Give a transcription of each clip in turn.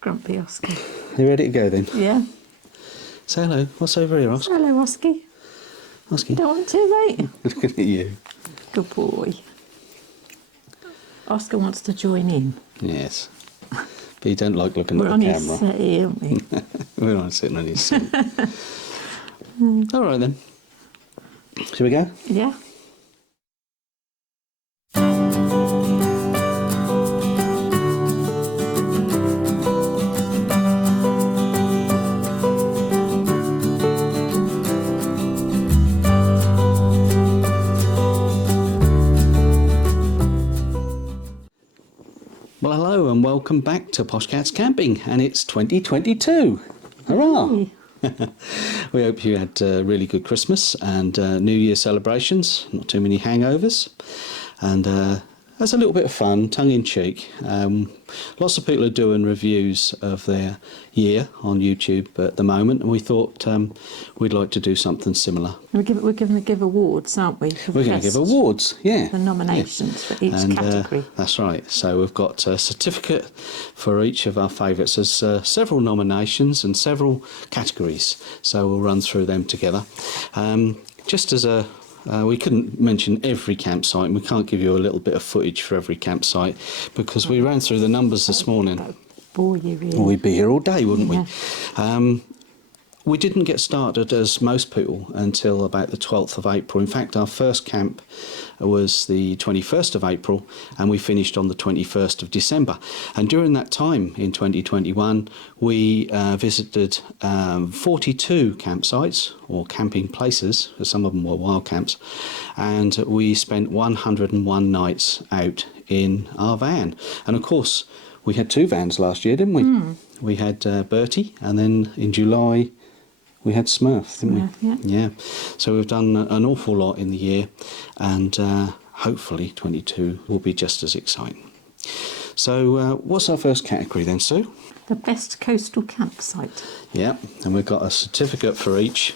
Grumpy Oscar. You ready to go then? Yeah. Say hello. What's over here, Oscar? Hello, Oscar. Oscar. Don't want to, mate. Looking at you. Good boy. Oscar wants to join in. Yes. But you don't like looking We're at on the his camera. settee, aren't we? We're not sitting on his seat. All right then. Shall we go? Yeah. Well, hello and welcome back to Poshcats Camping, and it's 2022. Hurrah! We hope you had a really good Christmas and New Year celebrations, not too many hangovers, and that's a little bit of fun, tongue-in-cheek. Lots of people are doing reviews of their year on YouTube at the moment, and we thought we'd like to do something similar. We're going to give awards, aren't we? We're going to give awards, yeah. The nominations for each category. That's right. So we've got a certificate for each of our favourites. There's several nominations and several categories. So we'll run through them together. Just as a... we couldn't mention every campsite, and we can't give you a little bit of footage for every campsite because we ran through the numbers this morning. Bore you, really. Well, we'd be here all day, wouldn't Yeah. we? We didn't get started, as most people, until about the 12th of April. In fact, our first camp was the 21st of April, and we finished on the 21st of December. And during that time in 2021, we visited 42 campsites, or camping places, because some of them were wild camps, and we spent 101 nights out in our van. And of course, we had two vans last year, didn't we? We had Bertie, and then in July we had Smurf, didn't we? Yeah. So we've done an awful lot in the year, and hopefully 22 will be just as exciting. So what's our first category then, Sue? The best coastal campsite. Yeah, and we've got a certificate for each.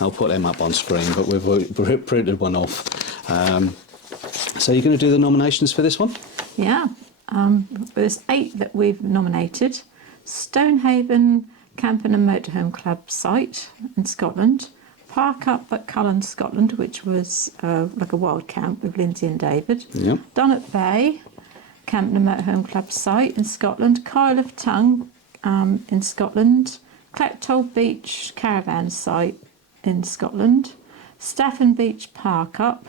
I'll put them up on screen, but we've printed one off. So you're going to do the nominations for this one? Yeah. There's 8 that we've nominated. Stonehaven Camping and Motorhome Club site in Scotland. Park Up at Cullen, Scotland, which was like a wild camp with Lindsay and David. Yep. Donnet Bay Camping and Motorhome Club site in Scotland. Kyle of Tongue in Scotland. Clectol Beach Caravan site in Scotland. Staffan Beach Park Up.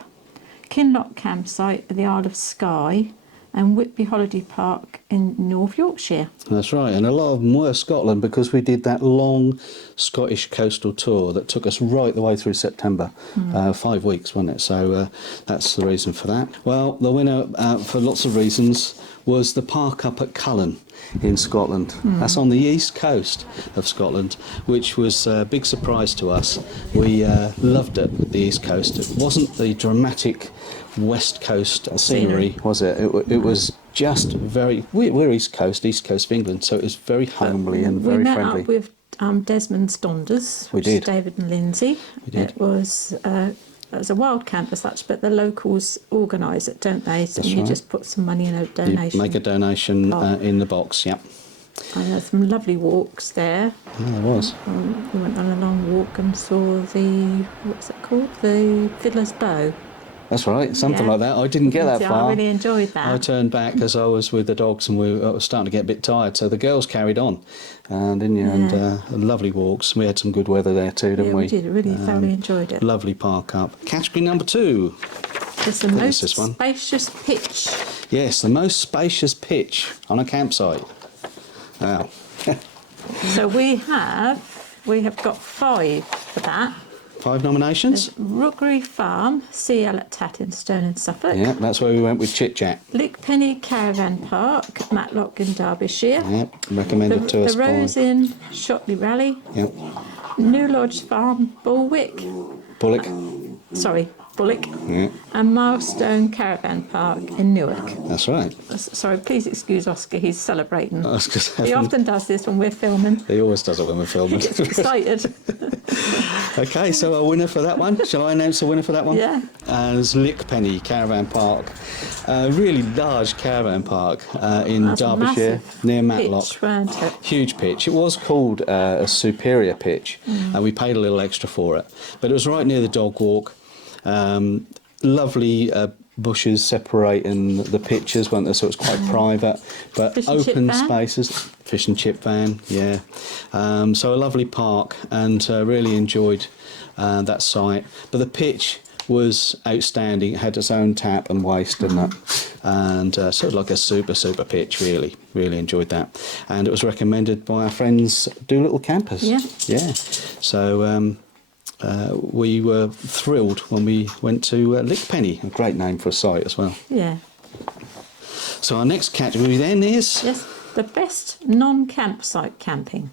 Kinloch campsite at the Isle of Skye, and Whitby Holiday Park in North Yorkshire. That's right, and a lot of them were Scotland because we did that long Scottish coastal tour that took us right the way through September. 5 weeks, wasn't it? So that's the reason for that. Well, the winner, for lots of reasons, was the Park Up at Cullen in Scotland. That's on the east coast of Scotland, which was a big surprise to us. We loved it, the east coast. It wasn't the dramatic west coast scenery, was it? It was just very... We're east coast of England, so it was very homely and very friendly. We met up with Desmond's Donders, which is David and Lindsay. We did. It was a wild camp as such, but the locals organise it, don't they? So you just put some money in a donation. You make a donation in the box, yeah. And there's some lovely walks there. Yeah, there was. We went on a long walk and saw the, what's it called? The Fiddler's Bow. That's right, something like that. I didn't get that far. I really enjoyed that. I turned back as I was with the dogs, and I was starting to get a bit tired, so the girls carried on, didn't you? And lovely walks. We had some good weather there too, didn't we? We did. Really thoroughly enjoyed it. Lovely park up. Category number 2. It's the most spacious pitch. Yes, the most spacious pitch on a campsite. Wow. So we have got 5 for that. 5 nominations? Rookery Farm, CL at Tattenstone in Suffolk. Yeah, that's where we went with Chit Chat. Lickpenny Caravan Park, Matlock in Derbyshire. Yeah, recommended to us The by... Rose Inn, Shotley Rally. Yep. New Lodge Farm, Bulwick. Bullock. Yeah. And Milestone Caravan Park in Newark. That's right. Sorry, please excuse Oscar, he's celebrating. He He often does this when we're filming. He always does it when we're filming. He gets excited. Okay, so a winner for that one. Shall I announce a winner for that one? Yeah. As Lickpenny Caravan Park. really large caravan park in That's a Derbyshire massive near Matlock. pitch, weren't it? Huge pitch. It was called a superior pitch, and we paid a little extra for it. But it was right near the dog walk. Lovely bushes separating the pitches, weren't there? So it was quite private, but Fish and chip open van. spaces. Fish and chip van, yeah. So a lovely park, and really enjoyed that site. But the pitch was outstanding. It had its own tap and waste, didn't it? And sort of like a super pitch, really enjoyed that. And it was recommended by our friends Doolittle Campers. Yeah. So we were thrilled when we went to Lickpenny, a great name for a site as well. Yeah. So our next category then is... Yes, the best non-campsite camping.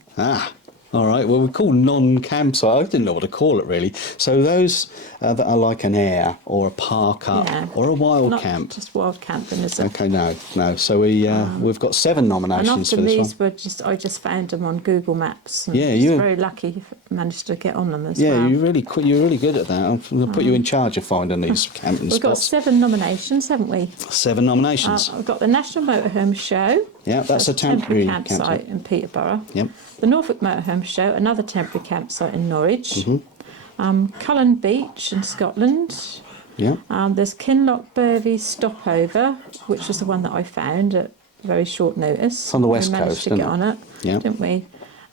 All right, well, we call non-campsite. I didn't know what to call it, really. So those that are like an air or a park up or a wild Not camp. just wild camping, is it? Okay, no. So we've got 7 And nominations for often this these one. were I just found them on Google Maps. And Yeah, just you- very lucky if I managed to get on them as Yeah, well. you're really good at that. I'm going to put you in charge of finding these camping We've got spots. 7 nominations, haven't we? 7 nominations. We've got the National Motorhome Show. Yeah, that's a temporary campsite in Peterborough. Yep. The Norfolk Motorhome Show, another temporary campsite in Norwich. Mm-hmm. Cullen Beach in Scotland. Yeah. There's Kinlochbervie Stopover, which was the one that I found at very short notice. It's on the west we managed coast, to isn't get it? on it, Yeah. didn't we?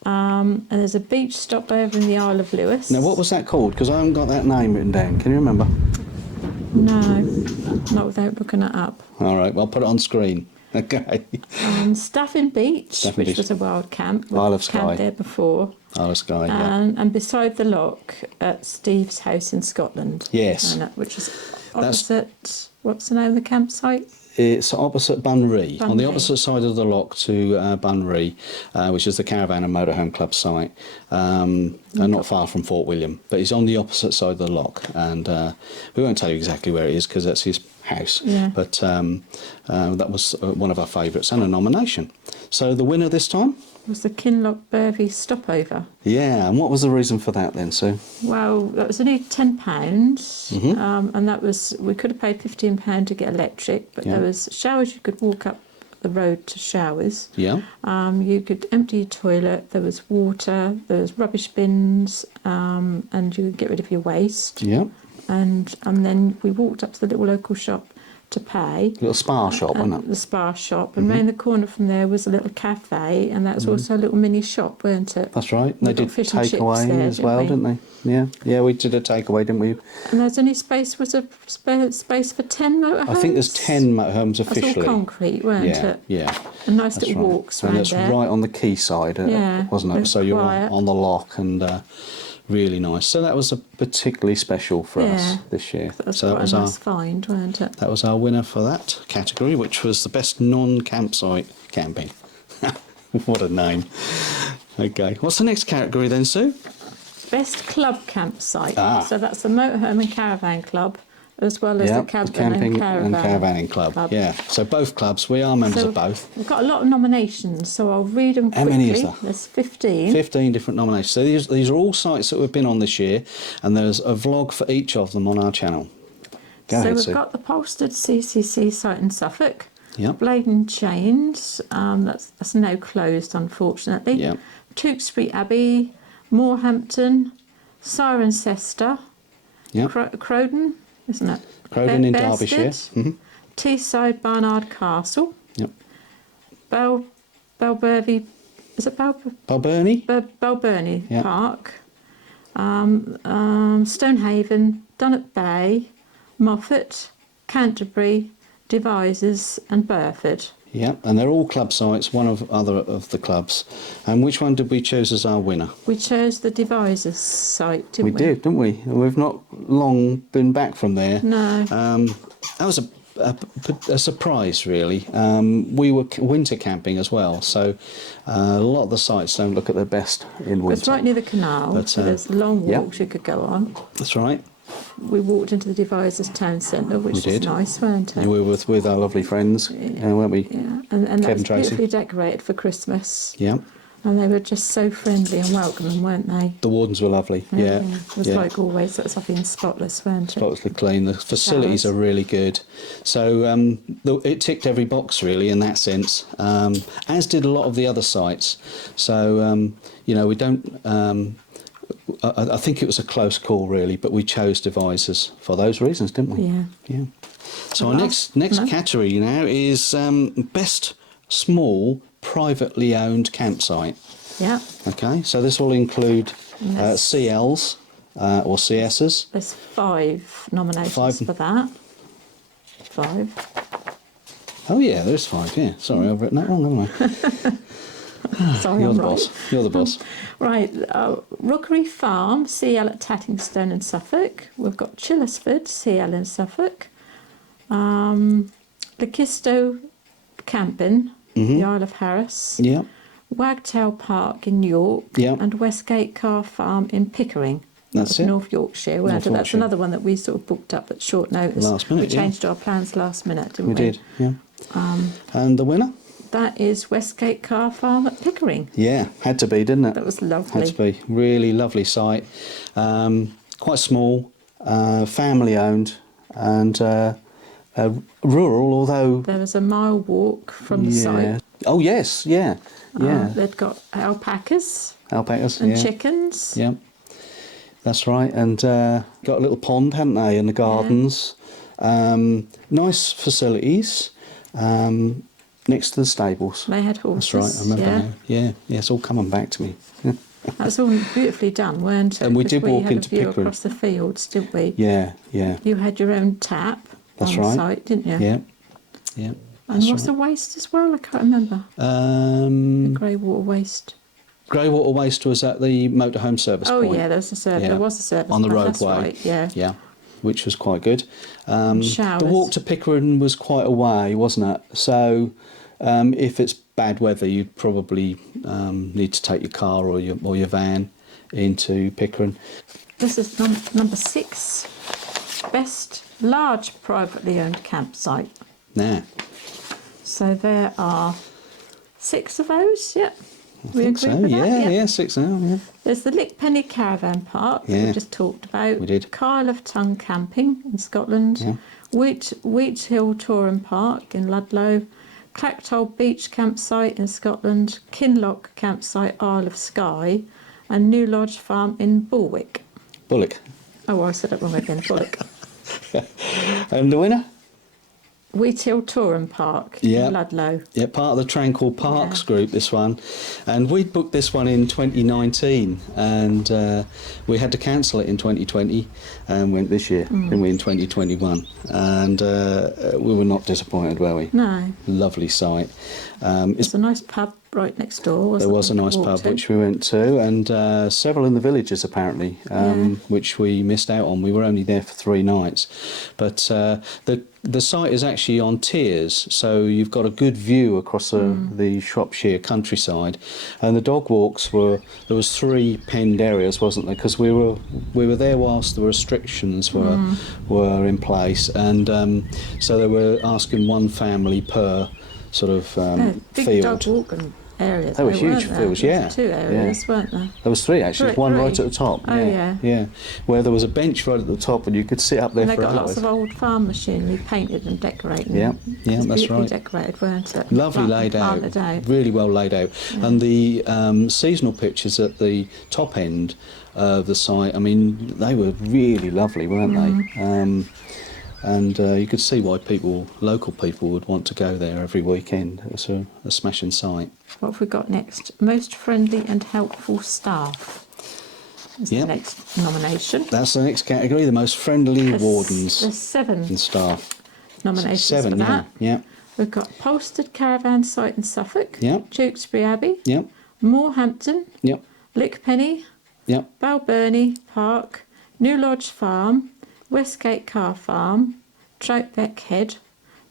And there's a beach stopover in the Isle of Lewis. Now, what was that called? Because I haven't got that name written down. Can you remember? No, not without looking it up. All right, well, put it on screen. Okay. Staffin Beach, Staffin which Beach. was a wild camp. We've Isle of Skye. camped there before. Isle of Skye, yeah. And beside the lock at Steve's house in Scotland. Yes. Which is opposite, what's the name of the campsite? It's opposite Bunree, on the Bunree. opposite side of the lock to Bunree, which is the Caravan and Motorhome Club site, and not far from Fort William. But he's on the opposite side of the lock, and we won't tell you exactly where it is because that's his house. Yeah. But that was one of our favourites and a nomination. So the winner this time? Was the Kinlochbervie Stopover. Yeah, and what was the reason for that then, Sue? Well, that was only £10, Mm-hmm. and that was, we could have paid £15 to get electric, but Yeah. there was showers, you could walk up the road to showers. Yeah. You could empty your toilet, there was water, there was rubbish bins, and you could get rid of your waste. Yeah. And then we walked up to the little local shop to pay. Little spa shop, wasn't it? The spa shop, and round the corner from there was a little cafe, and that was also a little mini shop, weren't it? That's right. We They got did fish and chips takeaway there, as well, didn't didn't they? Yeah, we did a takeaway, didn't we? And there's only space, was a space for 10 motorhomes? I think there's 10 motorhomes That's officially. all concrete, weren't Yeah, it? yeah. And nice That's little right. walks And round it's there. right on the quayside, Yeah, wasn't it? it's So you're quiet. on the lock, and really nice. So that was a particularly special for us this year. That was So that quite was a our nice find, weren't it? that was our winner for that category, which was the best non-campsite camping. What a name. Okay, what's the next category then, Sue? Best club campsite. Ah. So that's the Motorhome and Caravan Club, as well as Yeah, the Camping Camping and Caravan. Caravanning Club. Yeah, so both clubs, we are members So of both. We've got a lot of nominations, so I'll read them How quickly. many is there? There's 15. 15 different nominations. So these are all sites that we've been on this year, and there's a vlog for each of them on our channel. Go So ahead, we've Sue. got the Polstead CCC site in Suffolk. Yep. Blade and Chains, that's now closed, unfortunately. Yep. Tewkesbury Abbey, Morehampton, Cirencester, Yep. Crowden, isn't it? Crowden in Bearsted, Derbyshire. Mm-hmm. Teesside Barnard Castle, Yep. Belbervie, is it Balburney? Belburney Yep. Park, Stonehaven, Dunnet Bay, Moffat, Canterbury, Devizes and Burford. Yep, and they're all club sites, one of other of the clubs. And which one did we choose as our winner? We chose the Devizes site, didn't we? We did, didn't we? And we've not long been back from there. No. That was a surprise, really. We were winter camping as well, so a lot of the sites don't look at their best in winter. It's right near the canal, But, so there's long yeah. walks you could go on. That's right. We walked into the Devizes town centre, which We was did. nice, weren't it? And we were with our lovely friends, weren't we? Yeah, and that Kevin was Tracy. beautifully decorated for Christmas. Yeah. And they were just so friendly and welcoming, weren't they? The wardens were lovely. Yeah, It was like always sort of something spotless, weren't it? spotlessly clean. The facilities are really good. So it ticked every box really in that sense, as did a lot of the other sites. So we don't. I think it was a close call really, but we chose Devizes for those reasons, didn't we? Yeah. Yeah. So our next category now is best small privately owned campsite. Yeah. Okay, so this will include CLs or CSs. There's 5 nominations for that. 5. Oh yeah, there's 5. Yeah, sorry, I've written that wrong, haven't I? Sorry, You're I'm the right. boss. You're the boss. Right, Rookery Farm, CL at Tattingstone in Suffolk. We've got Chillersford, CL in Suffolk. Lakisto Camping, the Isle of Harris. Yeah. Wagtail Park in York. Yeah. And Westgate Car Farm in Pickering. That's it. North Yorkshire, weren't North it? That's Yorkshire. another one that we sort of booked up at short notice. Last minute, we changed our plans last minute, didn't we? We did, yeah. And the winner? That is Westgate Car Farm at Pickering. Yeah, had to be, didn't it? That was lovely. Had to be. Really lovely site. Quite small, family owned, and rural, although... There was a mile walk from the site. Oh, yes, yeah. Yeah. They'd got alpacas Alpacas, and yeah. chickens. Yeah, that's right. And got a little pond, hadn't they, in the gardens. Nice facilities next to the stables. They had horses. That's right, I remember now. Yeah, it's all coming back to me. That's all beautifully done, weren't it? And we did Because walk had into a view Pickering. across the fields, didn't we? Yeah, yeah. You had your own tap That's on right. site, didn't you? Yeah, yeah. And what's the waste as well? I can't remember. Grey water waste. Grey water waste was at the motorhome service Oh point. yeah, there was a service. Yeah. There was a service On the point, that's roadway. right, yeah. Yeah, which was quite good. Showers. The walk to Pickering was quite a way, wasn't it? So if it's bad weather, you'd probably need to take your car or your van into Pickering. This is number 6. Best large privately owned campsite. Now, So there are 6 of those, yep. I think so. with Yeah, that? yeah, 6 now. Yeah, There's the Lickpenny Caravan Park that Yeah. we just talked about. We did. Kyle of Tongue Camping in Scotland. Yeah. Wheat Hill Touring Park in Ludlow. Clacktoll Beach Campsite in Scotland. Kinloch Campsite, Isle of Skye. And New Lodge Farm in Bulwick. Bullock. Oh, I said it wrong again, Bulwick. And the winner? Wheat Hill Touring Park Yeah. in Ludlow. Yeah, part of the Tranquil Parks group, this one. And we booked this one in 2019, and we had to cancel it in 2020 and went this year, didn't we, in 2021. And we were not disappointed, were we? No, Lovely site. it's a nice pub right next door, wasn't There was a we nice walked pub to? which we went to, and several in the villages apparently, which we missed out on. We were only there for 3 nights, but the site is actually on tiers, so you've got a good view across the Shropshire countryside, and the dog walks there was 3 penned areas, wasn't there? Because we were there whilst the restrictions were in place, and so they were asking 1 family per sort of Big field. dog walking areas. They were though, huge weren't there? fields, There yeah. was 2 areas, weren't there? There was 3 actually. 3. One right at the top. Oh, yeah. Where there was a bench right at the top, and you could sit up there And they for got hours. lots of old farm machinery painted and decorated. Yeah, It yeah, was that's beautifully right. decorated, weren't it? Lovely laid out, really well laid out. And the seasonal pictures at the top end of the site, I mean, they were really lovely, weren't they? And you could see why local people would want to go there every weekend. It was a smashing site. What have we got next? Most friendly and helpful staff is the Yep. next nomination. That's the next category, the most friendly wardens There's 7 and staff. nominations 7, for that. yeah. We've got Polstead Caravan Site in Suffolk, Yep. Tewkesbury Abbey, Yep, Moorhampton, yep, Lickpenny, yep. Balburney Park, New Lodge Farm, Westgate Car Farm, Troutbeck Head,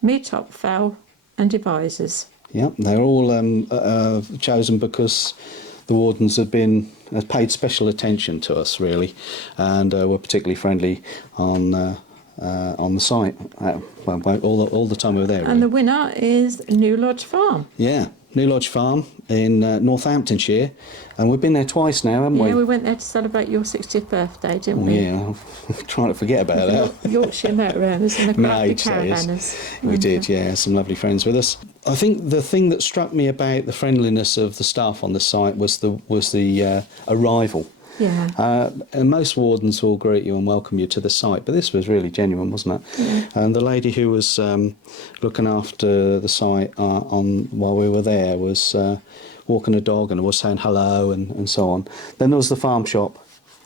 Meetop Fell and Devizes. Yeah, they're all chosen because the wardens have paid special attention to us, really, and were particularly friendly on the site. All the time we were there. And Really. the winner is New Lodge Farm. Yeah, New Lodge Farm in Northamptonshire, and we've been there twice now, haven't we? Yeah, we went there to celebrate your 60th birthday, didn't we? Yeah, I'm trying to forget about that. Yorkshire Motorhomes and the My Crafty age, that is. Caravanners. We did, yeah, some lovely friends with us. I think the thing that struck me about the friendliness of the staff on the site was the arrival. Yeah. And most wardens will greet you and welcome you to the site, but this was really genuine, wasn't it? Yeah. And the lady who was looking after the site while we were there was walking a dog and was saying hello and so on. Then there was the farm shop.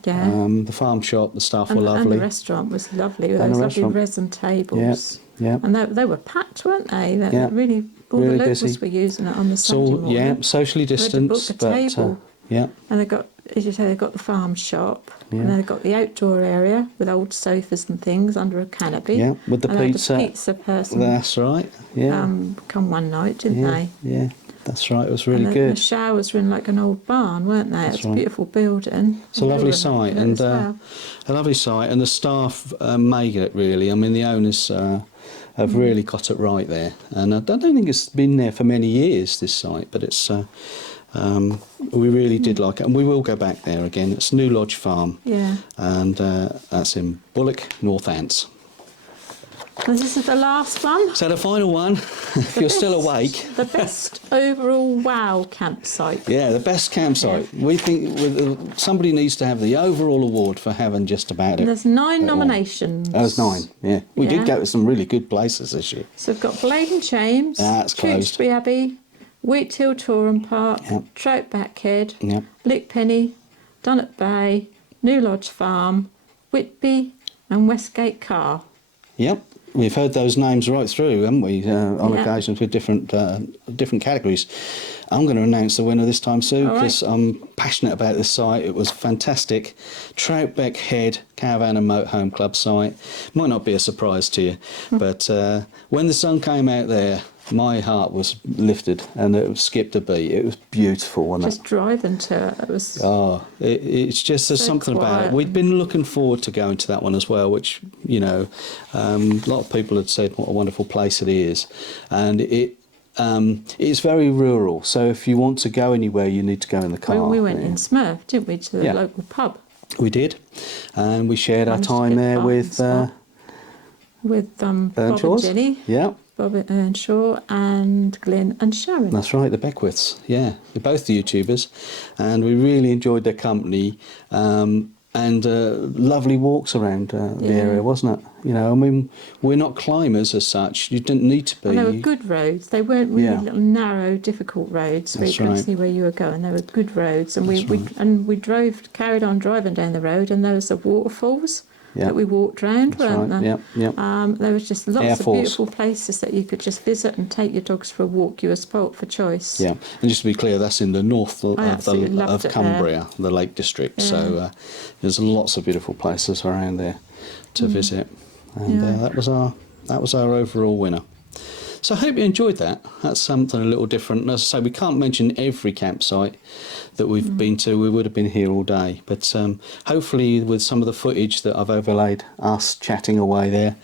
Yeah. The farm shop, the staff were lovely. And the restaurant was lovely with And those the lovely restaurant. resin tables. Yeah. And they were packed, weren't they? Yeah. Really, all Really the locals busy. were using it on the So, Sunday morning. yeah, socially We had to distanced, book a but table. yeah. And they got, as you say, they got the farm shop, Yeah. and then they got the outdoor area with old sofas and things under a canopy. Yeah, with the and they had pizza. a pizza person That's right. Yeah. come one night, didn't yeah. they? Yeah. That's right. It was really And good. the showers were in like an old barn, weren't they? That's It's a right. beautiful building. It's a lovely site, and a lovely site, and the staff made it really. I mean, the owners have really got it right there, and I don't think it's been there for many years, this site, but it's we really did like it, and we will go back there again. It's New Lodge Farm, Yeah. and that's in Bullock, Northants. And this is the last one. So the final one, if you're still awake. The best overall wow campsite. Yeah, the best campsite. We think somebody needs to have the overall award for having just about it. And there's 9 nominations. That was 9, yeah. We Yeah. did go to some really good places this year. So we've got Blade and James, That's closed. Troutbeck Abbey, Wheathill Touring Park, Yep. Troutbeck Head, Yep. Lickpenny, Dunnet Bay, New Lodge Farm, Whitby and Westgate Car. Yep, we've heard those names right through, haven't we, on Yeah. occasions with different categories. I'm going to announce the winner this time, Sue, All right. because I'm passionate about this site. It was fantastic. Troutbeck Head Caravan and Motorhome Club site. Might not be a surprise to you, but when the sun came out there, my heart was lifted and it skipped a beat. It was beautiful, wasn't it? Just driving to it, it was It's just there's So something about it. quiet. We'd been looking forward to going to that one as well, which, you know, a lot of people had said what a wonderful place it is. And it's very rural, so if you want to go anywhere, you need to go in the car. we went yeah. in Smurf, didn't we, to the Yeah. local pub We did, and we shared our Managed to time get there parking with spot. Bob and Earnshaws. Jenny, Yeah, Bob Earnshaw and Glyn and Sharon. that's right, the Beckwiths. Yeah, they're both the YouTubers, and we really enjoyed their company. And lovely walks around the Yeah. area, wasn't it? You know, I mean, we're not climbers as such. You didn't need to be. And they were good roads. They weren't really Yeah. little narrow, difficult roads where you That's couldn't right. see where you were going. They were good roads, and That's we carried on driving down the road, and there was the waterfalls Yeah. that we walked round, That's weren't right. there? Yep. There was just lots Air of Force. beautiful places that you could just visit and take your dogs for a walk. You were spoilt for choice. Yeah, and just to be clear, that's in the north absolutely loved of it Cumbria, the Lake District. So there's lots of beautiful places around there to visit, and Yeah. that was our overall winner. So I hope you enjoyed that. That's something a little different. And as I say, we can't mention every campsite that we've been to. We would have been here all day, but hopefully with some of the footage that I've overlaid us chatting away there,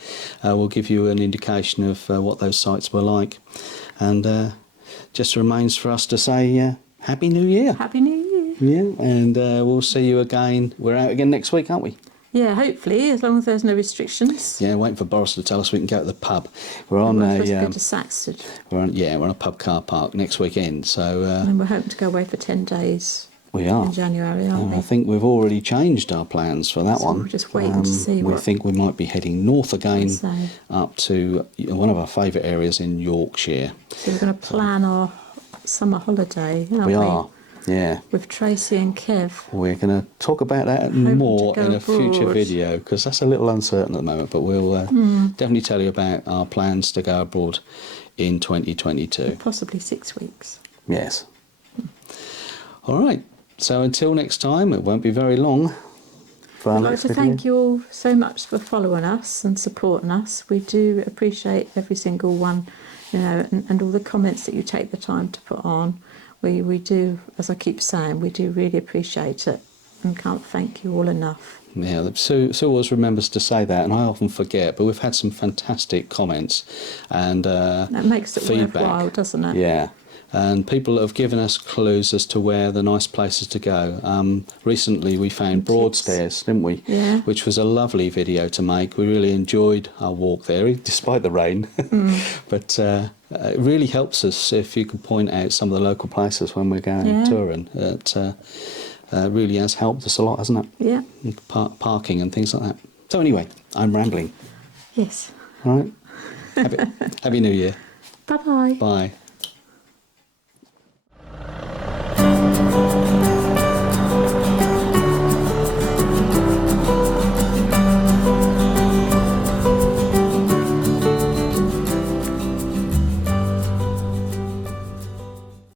will give you an indication of what those sites were like. And just remains for us to say Happy New Year. Happy New Year. Yeah, and we'll see you again. We're out again next week, aren't we? Yeah, hopefully, as long as there's no restrictions. Yeah, waiting for Boris to tell us we can go to the pub. We're on We're supposed to a go to Saxford, we're on a pub car park next weekend. So and we're hoping to go away for 10 days we are. in January, aren't And we? I think we've already changed our plans for that So one. we're just waiting to see We what- think we might be heading north again, So- up to one of our favourite areas in Yorkshire. So we're going to plan our summer holiday, aren't We are, yeah. With Tracy and Kev. We're going to talk about that to more go in a future abroad. video, because that's a little uncertain at the moment, but we'll definitely tell you about our plans to go abroad in 2022. Possibly 6 weeks. Yes. All right. So until next time, it won't be very long for our I'd like next to video. thank you all so much for following us and supporting us. We do appreciate every single one, you know, and all the comments that you take the time to put on. We do, as I keep saying, we do really appreciate it and can't thank you all enough. Yeah, Sue always remembers to say that, and I often forget, but we've had some fantastic comments and That makes it feedback. worthwhile, doesn't it? Yeah, and people have given us clues as to where the nice places to go. Recently we found Broadstairs, didn't we? Yeah. Which was a lovely video to make. We really enjoyed our walk there, despite the rain. But it really helps us if you can point out some of the local places when we're going touring. It really has helped us a lot, hasn't it? Yeah. Parking and things like that. So anyway, I'm rambling. Yes. All right. Happy New Year. Bye-bye. Bye.